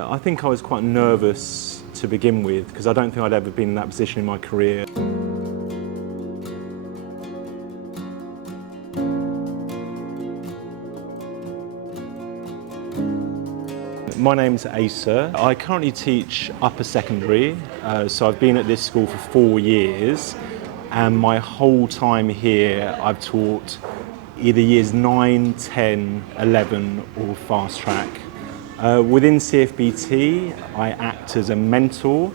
I think I was quite nervous to begin with because I don't think I'd ever been in that position in my career. My name's Asa. I currently teach upper secondary, so I've been at this school for 4 years, and my whole time here I've taught either years 9, 10, 11 or fast track. Within CfBT, I act as a mentor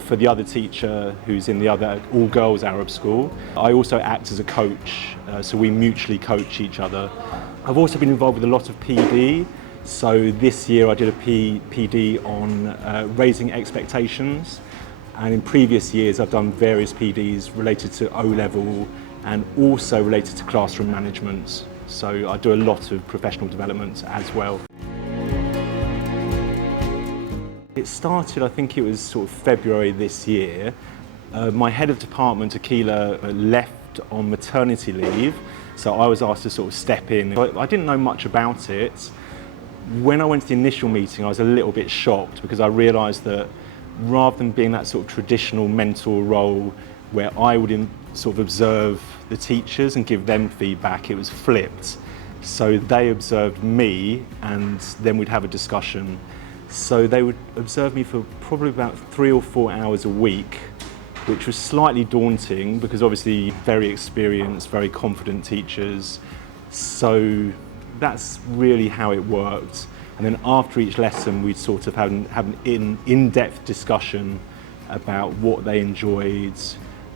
for the other teacher who's in the other all-girls Arab school. I also act as a coach, so we mutually coach each other. I've also been involved with a lot of PD. So this year I did a PD on raising expectations, and in previous years I've done various PDs related to O-level and also related to classroom management. So I do a lot of professional development as well. It started, I think it was sort of February this year. My head of department, Akila, left on maternity leave, so I was asked to sort of step in. I didn't know much about it. When I went to the initial meeting, I was a little bit shocked because I realised that rather than being that sort of traditional mentor role where I would sort of observe the teachers and give them feedback, it was flipped. So they observed me and then we'd have a discussion. So they would observe me for probably about 3 or 4 hours a week, which was slightly daunting because obviously very experienced, very confident teachers. So that's really how it worked. And then after each lesson, we'd sort of have an in-depth discussion about what they enjoyed.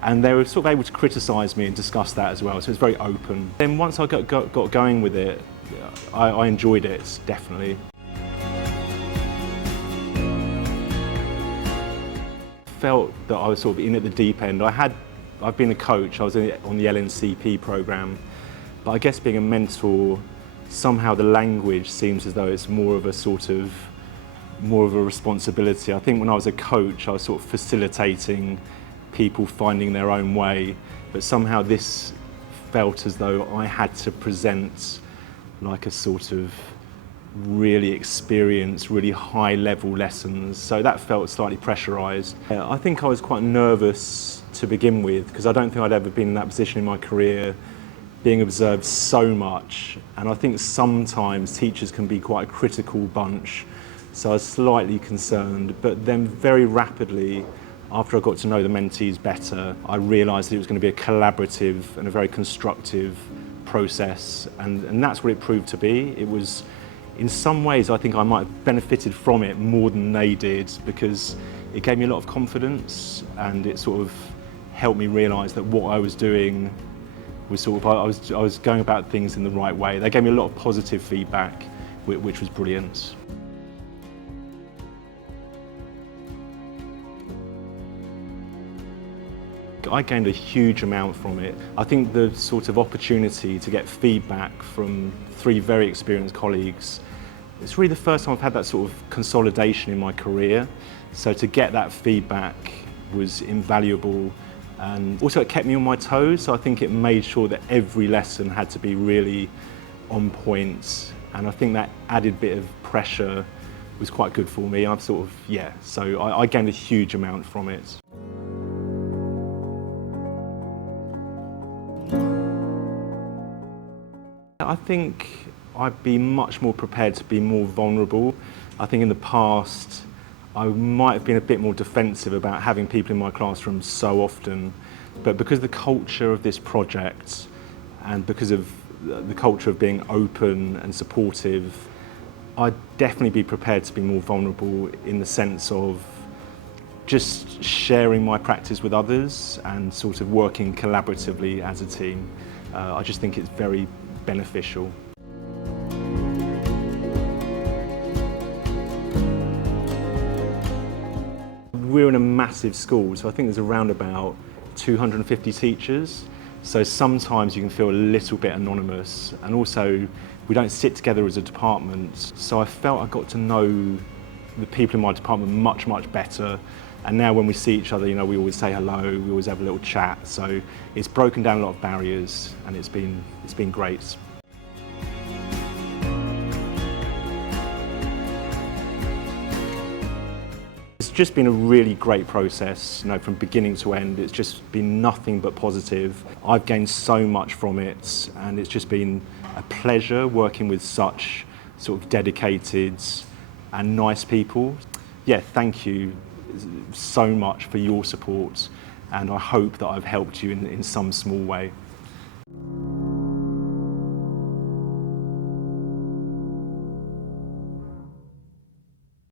And they were sort of able to criticise me and discuss that as well. So it's very open. Then once I got going with it, I enjoyed it, definitely. Felt that I was sort of in at the deep end. I've been a coach, I was on the LNCP programme, but I guess being a mentor, somehow the language seems as though it's more of a responsibility. I think when I was a coach, I was sort of facilitating people finding their own way, but somehow this felt as though I had to present like a sort of really experienced, really high level lessons. So that felt slightly pressurised. I think I was quite nervous to begin with because I don't think I'd ever been in that position in my career, being observed so much, and I think sometimes teachers can be quite a critical bunch, so I was slightly concerned, but then very rapidly, after I got to know the mentees better, I realised that it was going to be a collaborative and a very constructive process, and that's what it proved to be. It was, in some ways, I think I might have benefited from it more than they did because it gave me a lot of confidence and it sort of helped me realise that what I was doing was sort of, I was going about things in the right way. They gave me a lot of positive feedback, which was brilliant. I gained a huge amount from it. I think the sort of opportunity to get feedback from 3 very experienced colleagues, it's really the first time I've had that sort of consolidation in my career. So to get that feedback was invaluable. And also it kept me on my toes, so I think it made sure that every lesson had to be really on point. And I think that added bit of pressure was quite good for me. I've sort of, yeah, so I gained a huge amount from it. I think I'd be much more prepared to be more vulnerable. I think in the past, I might have been a bit more defensive about having people in my classroom so often, but because of the culture of this project and because of the culture of being open and supportive, I'd definitely be prepared to be more vulnerable in the sense of just sharing my practice with others and sort of working collaboratively as a team. I just think it's very beneficial. We're in a massive school, so I think there's around about 250 teachers. So sometimes you can feel a little bit anonymous, and also we don't sit together as a department. So I felt I got to know the people in my department much, much better. And now when we see each other, you know, we always say hello, we always have a little chat. So it's broken down a lot of barriers, and it's been great. just been a really great process, you know, from beginning to end. It's just been nothing but positive. I've gained so much from it, and it's just been a pleasure working with such sort of dedicated and nice people. Yeah, thank you so much for your support, and I hope that I've helped you in some small way.